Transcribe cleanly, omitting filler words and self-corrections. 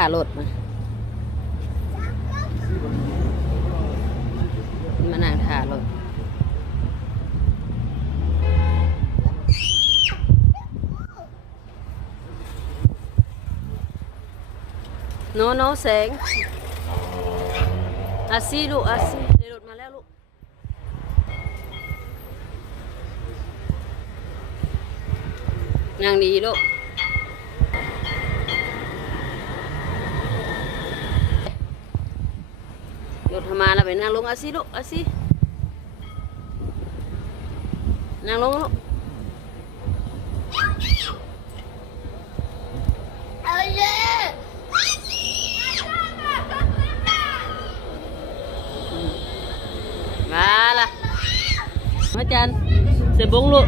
ถ่ารถมานั่งถ่ารถโนโนแสงอาซีลูกอาซีเดี๋ยวรถมาแล้วลูกนั่งดีลูกรถมาแล้วไปนั่งลงอาซีลูกอาซีนั่งลงลูกมาละมาจันเสบงลูก